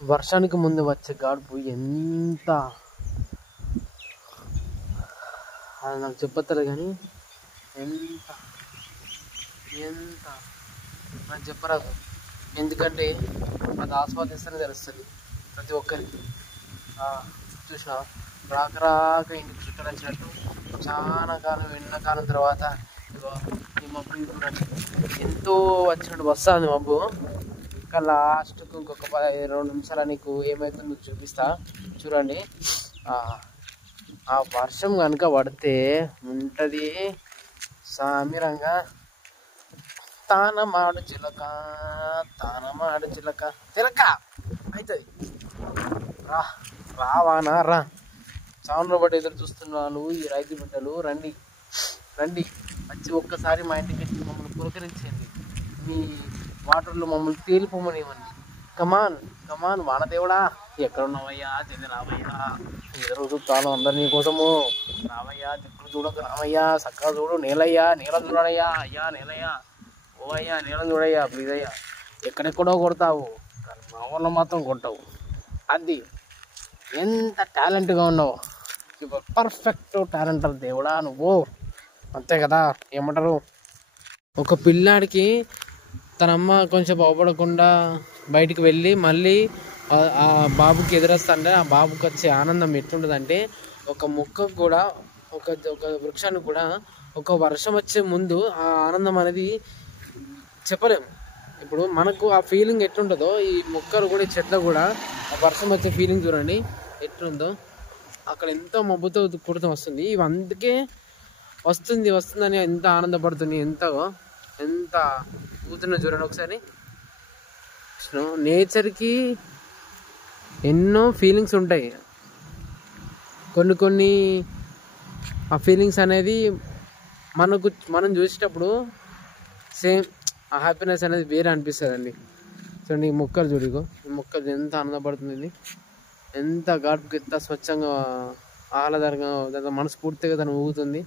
వర్షానికి ముందు వచ్చే గాడుపు ఎంత అది నాకు చెప్పలేదు కానీ ఎంత ఎంత నాకు చెప్పరాదు. ఎందుకంటే అది ఆస్వాదిస్తేనే తెలుస్తుంది ప్రతి ఒక్కరికి. చూసినా రాక ఇంటికి చుట్టాలు వచ్చినట్టు చాలా కాలం ఎండాకాలం తర్వాత ఈ మబ్బు ఇప్పుడు ఎంతో వచ్చినట్టు వస్తుంది మబ్బు. ఇంకా లాస్ట్కు ఇంకొక 2 నిమిషాలు నీకు ఏమవుతుందో చూపిస్తా చూడండి. ఆ వర్షం కనుక పడితే ఉంటుంది సామిరంగా. తానమాడు చిలక తానమాడు చిలక చిలక అవుతుంది. రావానా రా. చావులో బట్టి ఎదురు చూస్తున్నాను ఈ రైతు బిడ్డలు. రండి రండి వచ్చి ఒక్కసారి మా ఇంటికి మమ్మల్ని పులకరించండి. మీ వాటర్లో మమ్మల్ని తేలిపోమనివ్వండి. కమాన్ కమాన్ వానదేవుడా ఎక్కడున్నావయ్యా చెంది రావయ్యా. ఎదురు చూస్తాను అందరు నీ కోసము. రావయ్యా దిక్కులు చూడక రావయ్యా. చక్కగా చూడు నేలయ్యా నేల చూడయ్యా. అయ్యా నేలయ్యా ఓ అయ్యా నేల చూడయ్యా ప్లీజ్ అయ్యా. ఎక్కడెక్కడో కొడతావు కానీ మా ఊళ్ళో మాత్రం కొట్టావు. అది ఎంత టాలెంట్గా ఉన్నావు. పర్ఫెక్ట్ టాలెంట్ దేవుడా నువ్వు. అంతే కదా ఏమంటారు. ఒక పిల్లాడికి తన అమ్మ కొంచెం బాగుపడకుండా బయటికి వెళ్ళి మళ్ళీ ఆ బాబుకి ఎదురొస్తుంటే ఆ బాబుకి వచ్చే ఆనందం ఎట్లుంటుందంటే ఒక మొక్కకు కూడా ఒక వృక్షానికి కూడా ఒక వర్షం వచ్చే ముందు ఆ ఆనందం అనేది చెప్పలేము. ఇప్పుడు మనకు ఆ ఫీలింగ్ ఎట్లుంటుందో ఈ మొక్కలు కూడా ఈ చెట్లు కూడా ఆ వర్షం వచ్చే ఫీలింగ్ చూడండి ఎట్లుందో. అక్కడ ఎంతో మబ్బుతో కుడుతూ వస్తుంది. ఇవి అందుకే వస్తుందని ఎంత ఆనందపడుతుంది. ఎంత కూతున్నా చూడండి ఒకసారి. నేచర్కి ఎన్నో ఫీలింగ్స్ ఉంటాయి. కొన్ని ఆ ఫీలింగ్స్ అనేది మనం చూసేటప్పుడు సేమ్ ఆ హ్యాపీనెస్ అనేది వేరే అనిపిస్తుంది అండి. చూడండి ఈ మొక్కలు చూడిగో ఈ మొక్కలు ఎంత ఆనందపడుతుంది. ఎంత గాడుపుకి ఎంత స్వచ్ఛంగా ఆహ్లాదకరంగా మనస్ఫూర్తిగా తను ఊగుతుంది.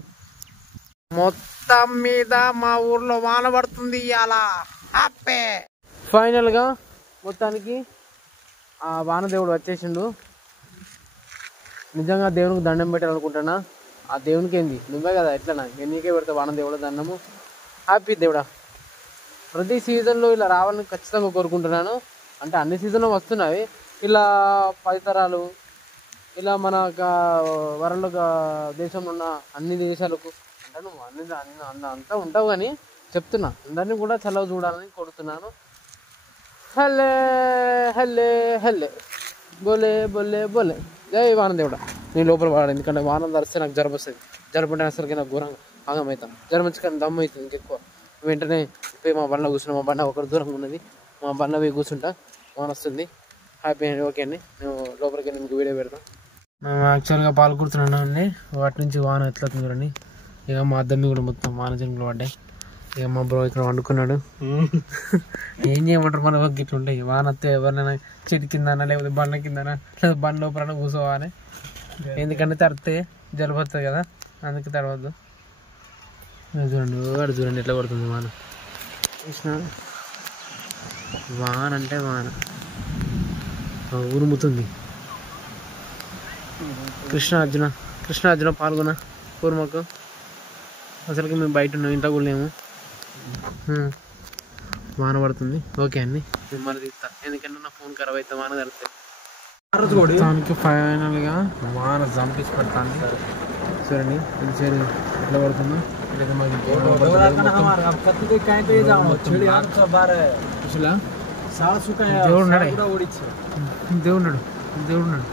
మొత్తం మీద మా ఊర్లో వాన పడుతుంది ఇవాళ. హ్యాపీ. ఫైనల్గా మొత్తానికి ఆ వానదేవుడు వచ్చేసిండు. నిజంగా దేవునికి దండం పెట్టాలనుకుంటున్నా. ఆ దేవునికి ఏంది నువ్వే కదా ఎట్లనా నీకే పెడతావు వానదేవుడు దండము. హ్యాపీ దేవుడా. ప్రతి సీజన్లో ఇలా రావాలని ఖచ్చితంగా కోరుకుంటున్నాను. అంటే అన్ని సీజన్లో వస్తున్నాయి ఇలా 10 తరాలు ఇలా మన వరల్డ్ దేశంలో ఉన్న అన్ని దేశాలకు అంటే నువ్వు అంతా ఉంటావు కానీ చెప్తున్నా అందరినీ కూడా చల్లవ చూడాలని కోరుతున్నాను. హల్లే హల్లే హల్లే బోలే బోలే బోలే జై వానదేవుడా. నేను లోపల పడాలి ఎందుకంటే వాన తరిస్తే నాకు జ్వరం వస్తుంది. జ్వరం పట్టిన అసలుకి నాకు ఘోరంగా ఆగమవుతాం. జ్వరం వచ్చి కానీ దమ్ము అవుతుంది ఇంకెక్కువ. వెంటనే పోయి మా బండ్లో కూర్చున్నా. మా బండ ఒకటి దూరంగా ఉన్నది. మా బండ్లో పోయి కూర్చుంటా. వాన వస్తుంది. హ్యాపీ అండి. ఓకే అండి నేను లోపలికి మీకు వీడియో పెడతాం. మేము యాక్చువల్గా పాలు కూర్చున్నాను అండి. వాటి నుంచి వాన ఎట్లవుతుంది చూడండి. ఇక మా అద్దమ్మి కూడా మొత్తం వాన జంకులు పడ్డాయి. ఇక మా బ్రో ఇక్కడ వండుకున్నాడు. ఏం చేయమంటారు మన వర్క్ ఇట్లా ఉంటాయి. వాన వస్తే ఎవరినైనా చెట్టు కిందనా లేకపోతే బండ్ల కిందనా లేదా బండ్ల లోపల కూర్చోవాలి. ఎందుకంటే తడితే జలుబు వస్తుంది కదా అందుకే తడవద్దు. చూడండి ఎట్లా పడుతుంది వాన. చూసిన వాన అంటే వాన ఉరుముతుంది. కృష్ణార్జున పాల్గొన కూర్మకు అసలుకి మేము బయట ఉన్నాం ఇంట్లో కూడా లేము. వాన పడుతుంది. ఓకే అండి మిమ్మల్ని తీస్తా ఎందుకంటే నా ఫోన్ ఖరాబ్ అయితే వాన తడితే. దానికి ఫైనల్గా వాన చంపించి పెడతాను. చూడంండి ఇది ఎట్లా పడుతుందో. దేవుడు ఉన్నాడు.